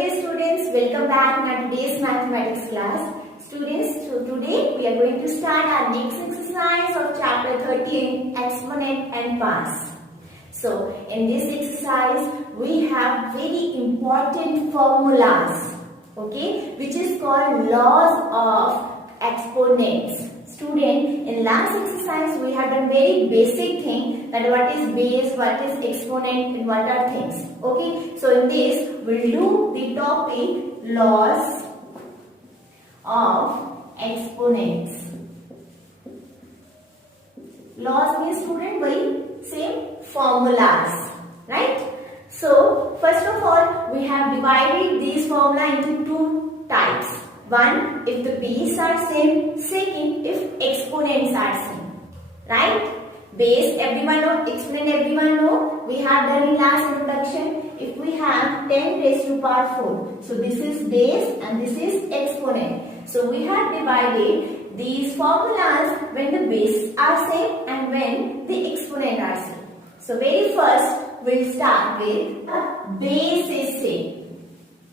dear students, welcome back in our today's mathematics class. Students, so today we are going to start our next exercise of chapter 13, exponent and parts. So in this exercise we have very important formulas, okay, which is called laws of exponents. Student, in last exercise we have done very basic thing, that what is base, what is exponent and what are things. Okay, so in this we'll do the topic laws of exponents. Laws means student by same formulas, right? So first of all we have divided these formula into two types. One, if the base are same. Second, if exponents are same. Right? Base everyone know, exponent everyone know. We have done in last introduction. If we have 10 raised to power 4. So this is base and this is exponent. So we have divided these formulas when the bases are same and when the exponent are same. So very first we'll start with base is same.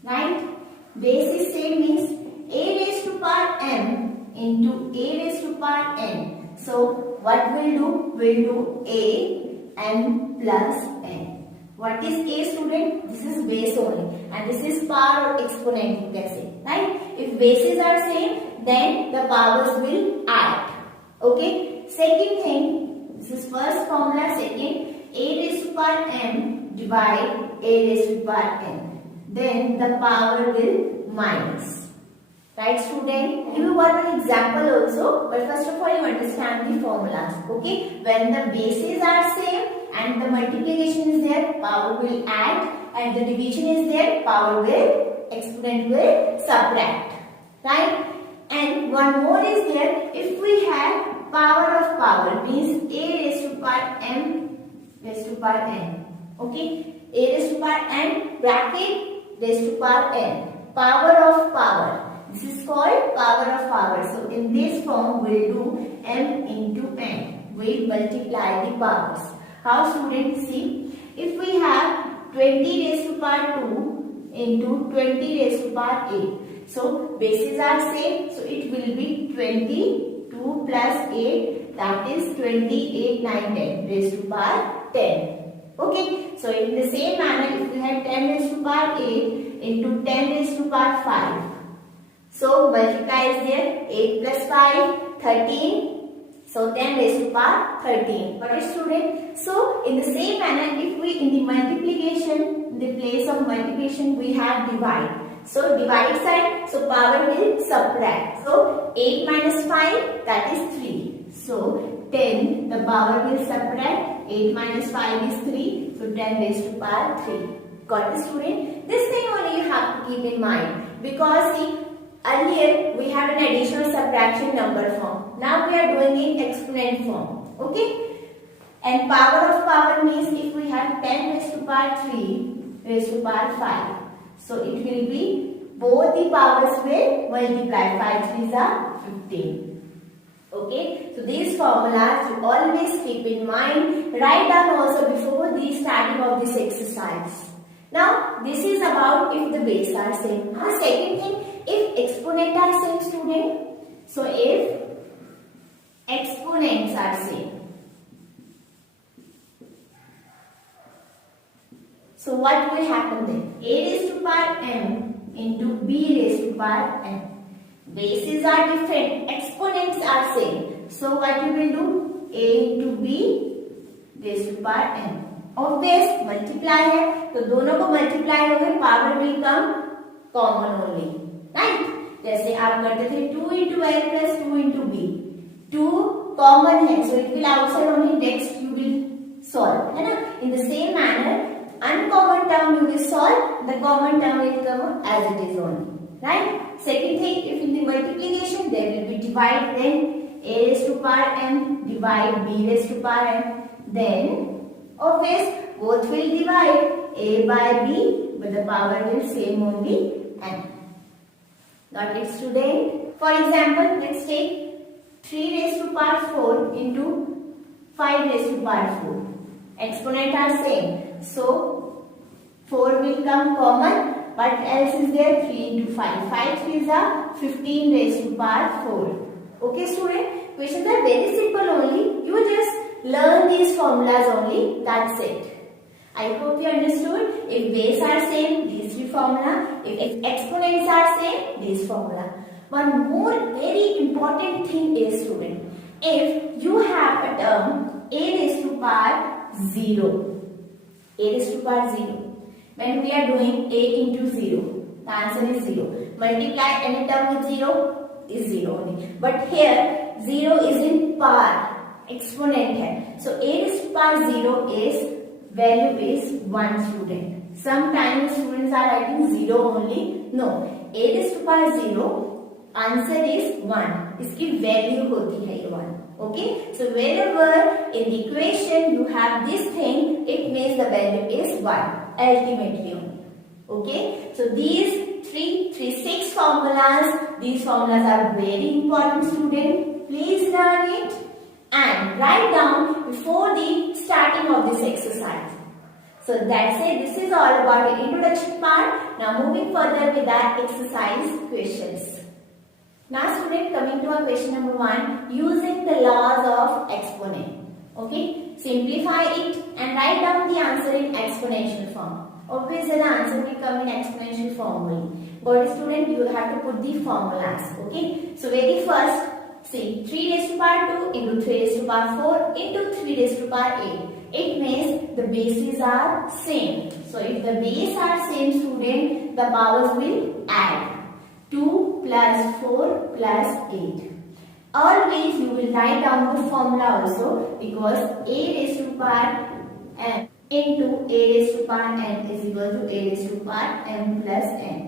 Right? Base is same means a raised to power m into a raised to power n. So what we'll do? We'll do a m plus n. What is a, student? This is base only and this is power or exponent, you can say, right? If bases are same, then the powers will add. Okay. Second thing, this is first formula. Second, a raised to power m divide a raised to power n. Then the power will minus. Right, student? We will work an example also, but first of all you understand the formulas. Okay? When the bases are same and the multiplication is there, power will add, and the division is there, power will, exponent will subtract. Right? And one more is there, if we have power of power, means a raised to power m raised to power n. Okay? A raised to power n bracket raised to power n. Power of power. This is called power of power. So in this form we'll do m into n. We'll multiply the powers. How, students? See, if we have 20 raised to power 2 into 20 raised to power 8. So bases are same. So it will be 22 plus 8, that is 28, 9, 10 raised to power 10. Okay. So in the same manner, if we have 10 raised to power 8 into 10 raised to power 5. So multiply is there, 8 plus 5, 13. So 10 raised to power 13. But student, so in the same manner, if we in the multiplication, in the place of multiplication we have divide. So divide side, so power will subtract. So 8 minus 5, that is 3. So 10, the power will subtract. 8 minus 5 is 3. So 10 raised to power 3. Got the, student? This thing only you have to keep in mind, because see, earlier we had an addition or subtraction number form. Now we are doing in exponent form. Okay? And power of power means if we have 10 raised to power 3 raised to power 5. So it will be, both the powers will multiply. 5 3s are 15. Okay? So these formulas you always keep in mind. Write down also before the starting of this exercise. Now this is about if the base are same. The second thing, if exponent are same, student. So if exponents are same. So what will happen then? A raised to power m into b raised to power n. Bases are different, exponents are same. So what you will do? A into b raised to power n. Obvious, multiply है, तो दोनों को multiply हो गए, power will come common only. Right? जैसे आप करते थे 2 into a plus 2 into b. 2 common है, so it will outside only, next you will solve. है ना? In the same manner, uncommon term you will solve, the common term will come as it is only. Right? Second thing, if in the multiplication there will be divide, then a raised to power m divide b raised to power m. Then obvious, both will divide a by b, but the power will same only n. Got it, student? For example, let's take 3 raised to power 4 into 5 raised to power 4. Exponent are same. So 4 will come common. What else is there? 3 into 5. 5 3s are 15 raised to power 4. Okay student, questions are very simple only. You just learn these formulas only. That's it. I hope you understood. If base are same, these three formula. If exponents are same, these formula. One more very important thing is student. If you have a term a raised to power 0, a raised to power 0. When we are doing a into 0, the answer is 0. Multiply any term with 0 is 0 only. But here 0 is in power, exponent hai. So a raised to power 0 is value is 1 student. Sometimes students are writing 0 only. No, a raised to power 0, answer is 1. इसकी value होती है ये 1. Okay, so wherever in the equation you have this thing, it means the value is 1 ultimately only. Okay, so these 6 formulas, these formulas are very important student. Please learn it and write down before the starting of this exercise. So that's it. This is all about the introduction part. Now moving further with our exercise questions. Now student, coming to our question number 1, using the laws of exponent. Okay, simplify it and write down the answer in exponential form. Obviously the answer will come in exponential form only. But student, you have to put the formulas. Okay, so very first, see 3 raised to power 2 into 3 raised to power 4 into 3 raised to power 8. It means the bases are same. So if the base are same student, the powers will add. 2 plus 4 plus 8. Always you will write down the formula also, because a raised to power n into a raised to power n is equal to a raised to power m plus n.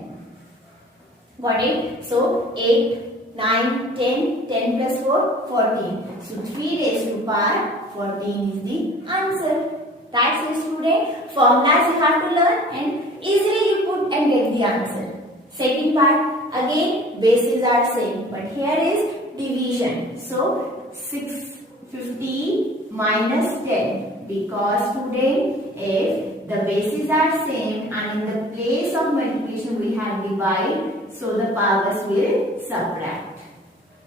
Got it? So 8, 9, 10, 10 plus 4, 14. So 3 raised to power 14 is the answer. That's it student. Formulas you have to learn and easily you put and get the answer. Second part. Again, bases are same, but here is division. So 650 minus 10, because student, if the bases are same and in the place of multiplication we have divide, so the powers will subtract.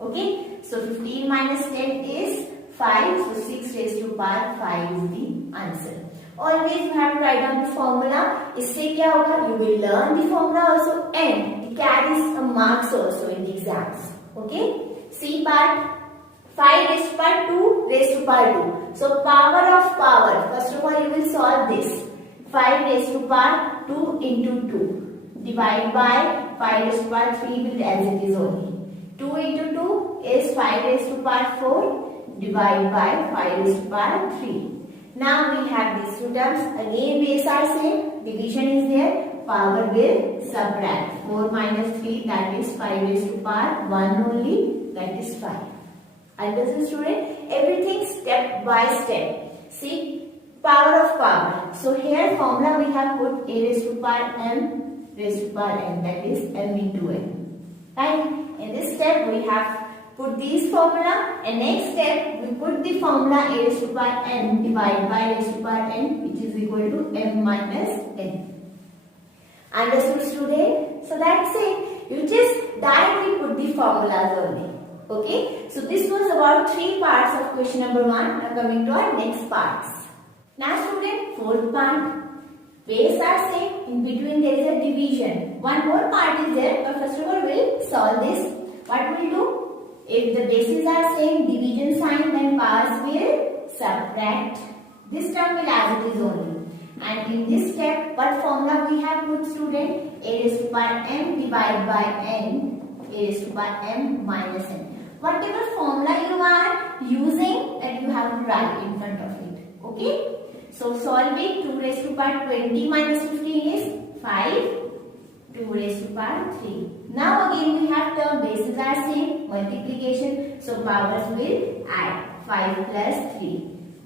Okay, so 15 minus 10 is 5, so 6 raised to power 5 is the answer. Always you have to write down the formula. इससे क्या होगा? You will learn the formula also and it carries a marks also in the exams. Okay? C part, 5 raised to power 2 raised to power 2. So power of power. First of all you will solve this. 5 raised to power 2 into 2. Divide by 5 raised to power 3 will as it is only. 2 into 2 is 5 raised to power 4. Divide by 5 raised to power 3. Now we have these two terms. Again base are same. Division is there. Power will subtract. 4 minus 3, that is 5 raised to power 1 only. That is 5. Understood student? Everything step by step. See, power of power. So here formula we have put a raised to power m raised to power n. That is m into n. Right? In this step we have put this formula, and next step we put the formula a raised to power n divided by a raised to power n, which is equal to m minus n. Understood student? So that's it. You just directly put the formulas only. Okay? So this was about 3 parts of question number 1. Now coming to our next parts. Now student, 4th part. Base are same. In between there is a division. One more part is there, but first of all we'll solve this. What we'll do? If the bases are same, division sign, then powers will subtract. This term will as it is only. And in this step, what formula we have put student? A raised to power m divided by n, a raised to power m minus n. Whatever formula you are using, that you have to write in front of it. Okay? So solve it. 2 raised to power 20 minus 15 is 5. 2 raised to power 3. Now again we have term bases are same, multiplication, so powers will add. 5 plus 3.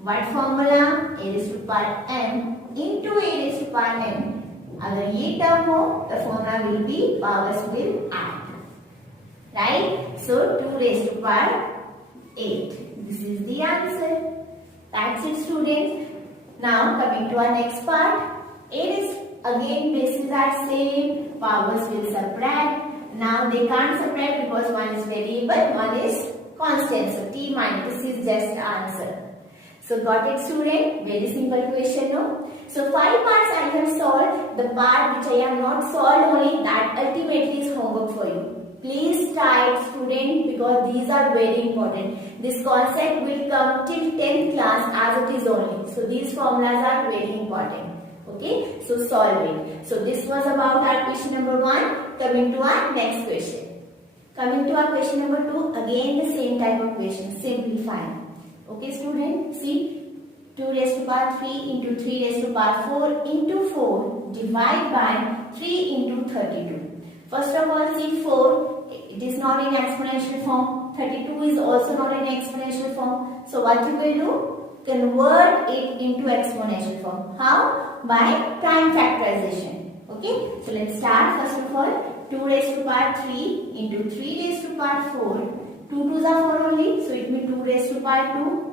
What formula? A raised to power m into a raised to power n. अगर ये term हो, the formula will be powers will add. Right? So 2 raised to power 8. This is the answer. That's it students. Now coming to our next part. A raised again bases are same, powers will subtract. Now they can't subtract because one is variable, one is constant. So t minus is just answer. So got it, student? Very simple question, no? So 5 parts I have solved. The part which I have not solved only, that ultimately is homework for you. Please try it, student, because these are very important. This concept will come till 10th class as it is only. So these formulas are very important. Okay, so solve it. So this was about our question number 1. Coming to our next question. Coming to our question number 2, again the same type of question, simplifying. Okay, student, see, 2 raised to power 3 into 3 raised to power 4 into 4 divide by 3 into 32. First of all, see 4, it is not in exponential form. 32 is also not in exponential form. So what you will do? Convert it into exponential form. How? By prime factorization. Okay, so let's start. First of all, 2 raised to power 3 into 3 raised to power 4. 2 2s are 4 only, so it means 2 raised to power 2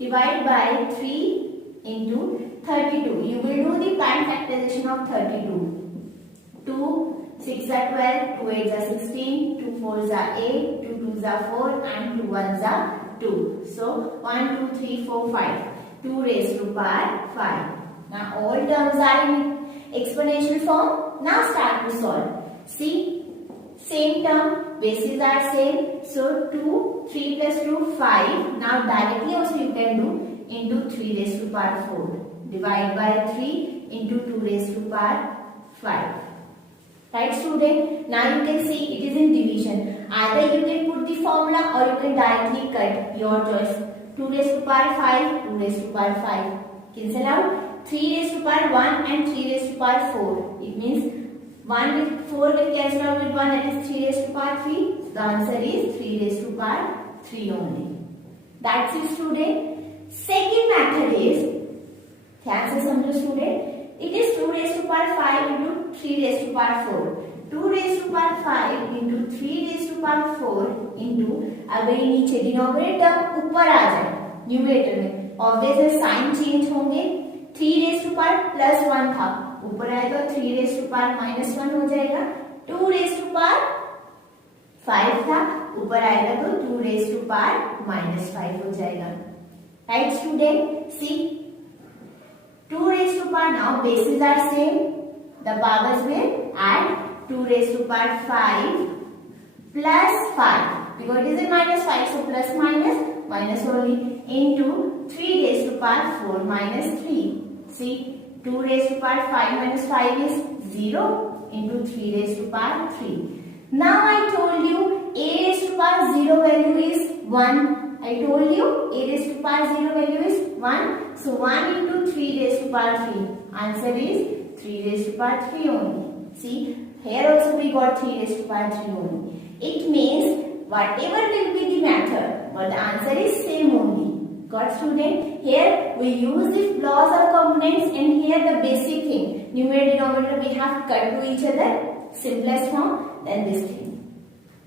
divided by 3 into 32. You will do the prime factorization of 32. 2 6 are 12, 2 8s are 16, 2 4s are 8, 2 2s are 4 and 2 1s are 2. So 1 2 3 4 5. 2 raised to power 5. Now all terms are in exponential form. Now start to solve. See, same term, bases are same. So 2, 3 plus 2, 5. Now directly also you can do into 3 raised to power 4. Divide by 3 into 2 raised to power 5. Right, student? Now you can see it is in division. Either you can put the formula or you can directly cut, your choice. 2 raised to power 5, 2 raised to power 5. Cancel out. 3 raised to power 1 and 3 raised to power 4. It means 1 with 4 will cancel out with 1, that is 3 raised to power 3. So the answer is 3 raised to power 3 only. That's it, student. Second method is, ध्यान से समझो student, it is 2 raised to power 5 into 3 raised to power 4. 2 raised to power 5 into 3 raised to power 4 into, अगर ये नीचे denominator ऊपर आ जाए numerator में, obviously sign change होंगे. 3 raised to power प्लस 1 था, ऊपर आएगा 3 raised to power माइनस 1 हो जाएगा. 2 raised to power 5 था, ऊपर आएगा तो 2 raised to power माइनस 5 हो जाएगा. Right student? C 2 raised to power, now bases are same. The powers will add 2 raised to power 5 plus 5. Because it is in minus 5, so plus minus only into 3 raised to power 4 minus 3. See, 2 raised to power 5 minus 5 is 0 into 3 raised to power 3. Now I told you a raised to power 0 value is 1. I told you a raised to power 0 value is 1. So 1 into 3 raised to power 3. Answer is 3 raised to power 3 only. See, here also we got 3 raised to power 3 only. It means whatever will be the method, but the answer is same only. Got student? Here we use the laws of components and here the basic thing. Numerator denominator we have cut to each other. Simplest form, then this thing.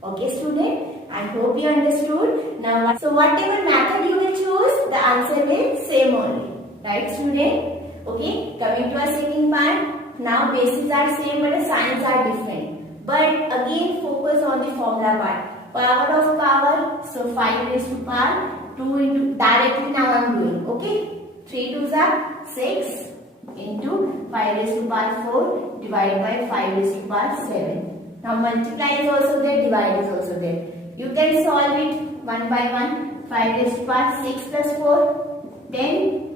Okay student? I hope you understood. Now, so whatever method you will choose, the answer will same only. Right student? Okay, coming to our second part. Now bases are same but the signs are different. But again focus on the formula part. Power of power, so 5 raised to power 2 into, directly now I am doing. Okay, 3 2s are 6 into 5 raised to power 4 divided by 5 raised to power 7. Now multiply is also there, divide is also there. You can solve it one by one. 5 raised to power 6 plus 4, 10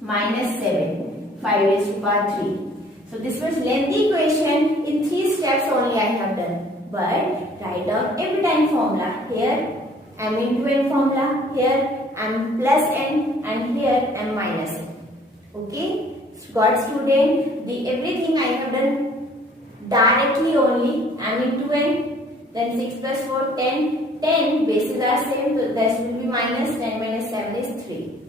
minus 7. 5 raised to power 3. So this was lengthy equation. In 3 steps only I have done. But write down every time formula. Here m into n formula. Here m plus n and here m minus n. Okay. Got student? The everything I have done directly only. M into n. Then 6 plus 4, 10. 10 bases are same. So this will be minus 10 minus 7 is 3.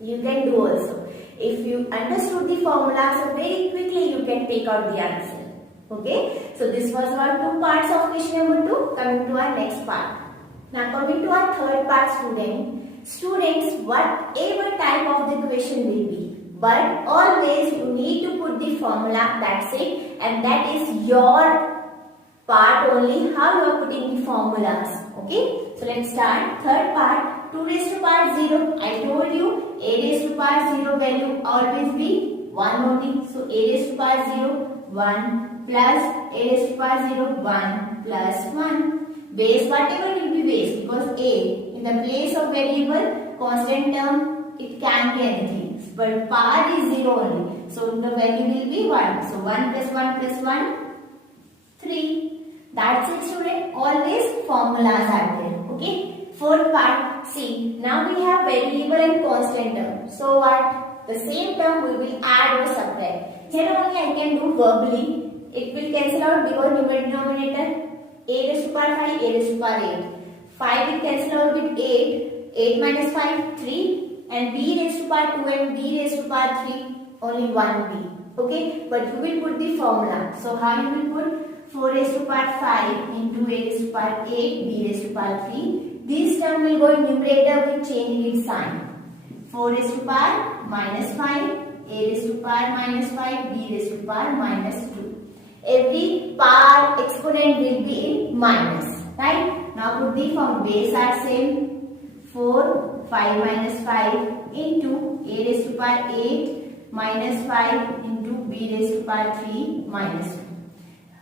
You can do also. If you understood the formula, so very quickly you can take out the answer. Okay. So this was our 2 parts of question number 2. Coming to our next part. Now coming to our third part, students, whatever type of the question will be, but always you need to put the formula, that's it, and that is your part only, how you are putting the formulas. Okay, so let's start. Third part, 2 raised to power 0. I told you a raised to power 0 value always be 1 only. So a raised to power 0, 1 plus a raised to power 0, 1 plus 1. Base, whatever will be base, because a in the place of variable constant term, it can be anything, but power is 0 only. So the value will be 1. So 1 plus 1 plus 1, 3. That's it, student. Always formulas are there. Okay. Fourth part. See, now we have variable and constant term. So what? The same term we will add or subtract. Here only I can do verbally. It will cancel out because numerator denominator. A raised to power 5, A raised to power 8. 5 will cancel out with 8. 8 minus 5, 3. And B raised to power 2 and B raised to power 3, only 1B. Okay. But you will put the formula. So how you will put? 4 raised to power 5 into A raised to power 8, B raised to power 3. This term will go in numerator with changing its sign. 4 raised to power minus 5, A raised to power minus 5, B raised to power minus 2. Every power exponent will be in minus. Right? Now put the form. Base are same. 4, 5 minus 5 into A raised to power 8 minus 5 into B raised to power 3 minus 2.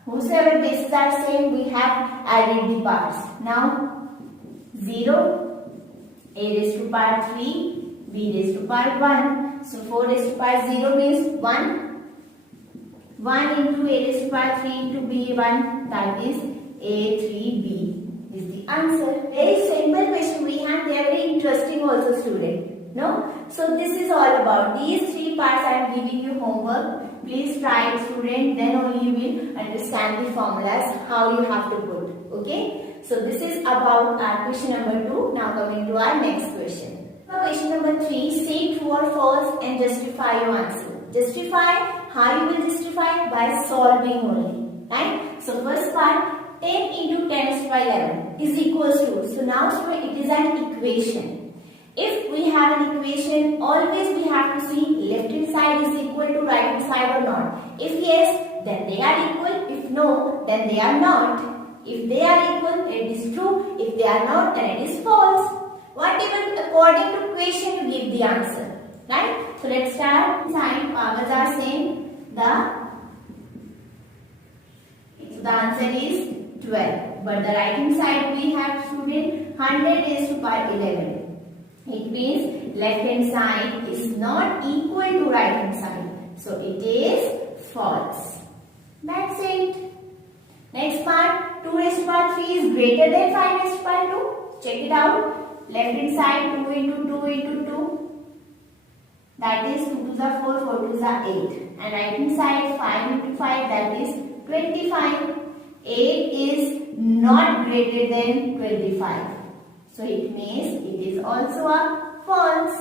Whosoever bases are same, we have added the powers. Now 0, A raised to power 3, B raised to power 1. So 4 raised to power 0 means 1. 1 into A raised to power 3 into B1, that is A3B is the answer. Very simple question we have. They are very interesting also, student. No? So this is all about these 3 parts. I am giving you homework. Please try it, student, then only you will understand the formulas, how you have to put. Okay? So this is about our question number 2. Now coming to our next question. Question number 3, say true or false and justify your answer. Justify, how you will justify? By solving only. Right? So first part, 10 into 10 raised by 11 is equals to. So now student, it is an equation. If we have an equation, always we have to see left hand side is equal to right hand side or not. If yes, then they are equal. If no, then they are not. If they are equal, it is true. If they are not, then it is false. Whatever according to equation, you give the answer. Right? So let's start. Side powers are same. The answer is 12. But the right hand side we have, student, 100 raised to power 11. It means left hand side is not equal to right hand side. So it is false. That's it. Next part, 2 raised to power 3 is greater than 5 raised to power 2. Check it out. Left hand side 2 into 2 into 2. That is 2 to the 4, 4 to the 8. And right hand side 5 into 5, that is 25. 8 is not greater than 25. So it means it is also a false.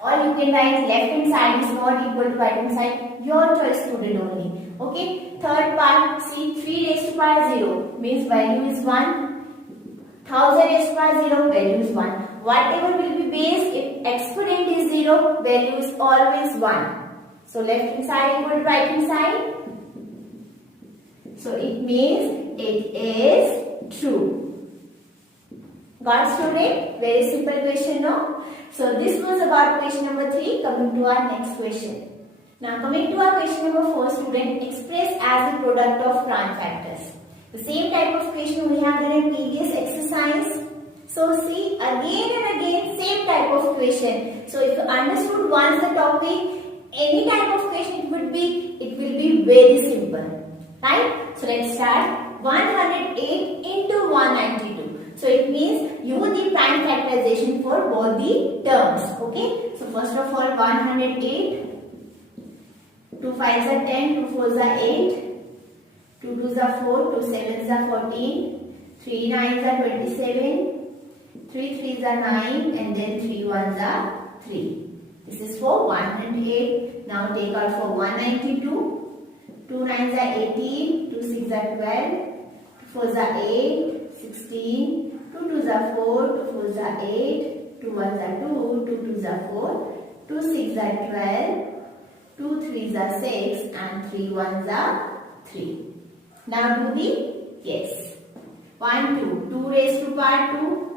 Or you can write left hand side is not equal to right hand side. Your choice, student, only. Okay. Third part, see 3 raised to power 0 means value is 1. 1000 raised to power 0, value is 1. Whatever will be base, if exponent is 0, value is always 1. So left hand side equal to right hand side. So it means it is true. Got, student? Very simple question, no? So this was about question number 3. Coming to our next question. Now coming to our question number 4, student, express as the product of prime factors. The same type of question we have done in previous exercise. So see, again and again same type of question. So if you understood once the topic, any type of question it will be very simple. Right? So let's start. 108 into 192. So it means use the prime factorization for both the terms. Okay. So first of all, 108. 2 5s are 10. 2 4s are 8. 2 2s are 4. 2 7s are 14. 3 9s are 27. 3 3s are 9. And then 3 1s are 3. This is for 108. Now take out for 192. 2 9s are 18. 2 6s are 12. 2 4s are 8. 16. 2 2s are 4, 2 4s are 8, 2 1s are 2, 2 2s are 4, 2 6s are 12, 2 3s are 6 and 3 1s are 3. Now do the yes. 1 2. 2 raised to power 2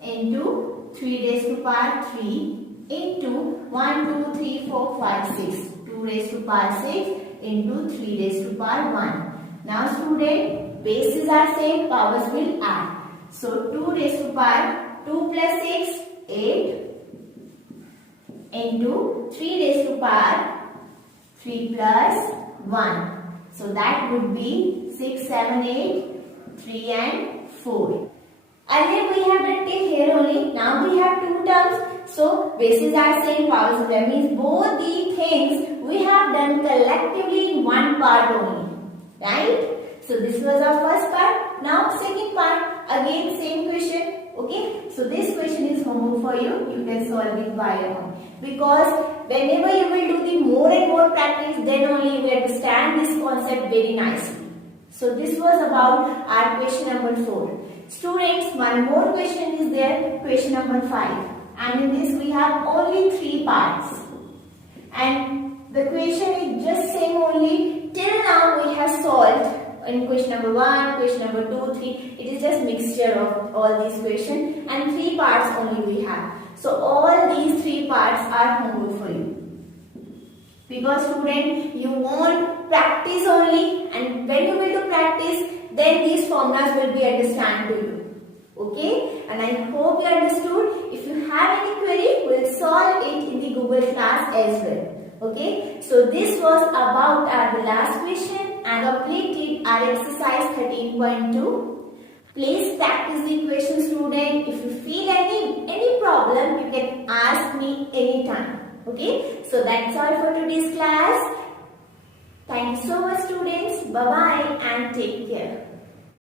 into 3 raised to power 3 into 1 2 3 4 5 6. 2 raised to power 6 into 3 raised to power 1. Now student, bases are same, powers will add. So 2 raised to power 2 plus 6 8 into 3 raised to power 3 plus 1. So that would be 6 7 8 3 and 4. Earlier we have done till here only. Now we have two terms. So bases are same, powers are same. Means both the things we have done collectively in one part only. Right? So this was our first part. Now second part. Again same question. Okay. So this question is homework for you. You can solve it by your own. Because whenever you will do the more and more practice, then only you will understand this concept very nicely. So this was about our question number 4. Students, one more question is there, question number 5. And in this we have only 3 parts. And the question is just same only. Till now we have solved in question number 1, question number 2, 3. It is just mixture of all these questions and 3 parts only we have. So all these 3 parts are homework for you. Because student, you want practice only, and when you will do practice, then these formulas will be understand to you. Okay? And I hope you understood. If you have any query, we'll solve it in the Google class as well. Okay? So this was about our last question and completed our exercise 13.2. Please practice the question, student. If you feel any problem, you can ask me anytime. Okay, so that's all for today's class. Thank you so much, students. Bye-bye and take care.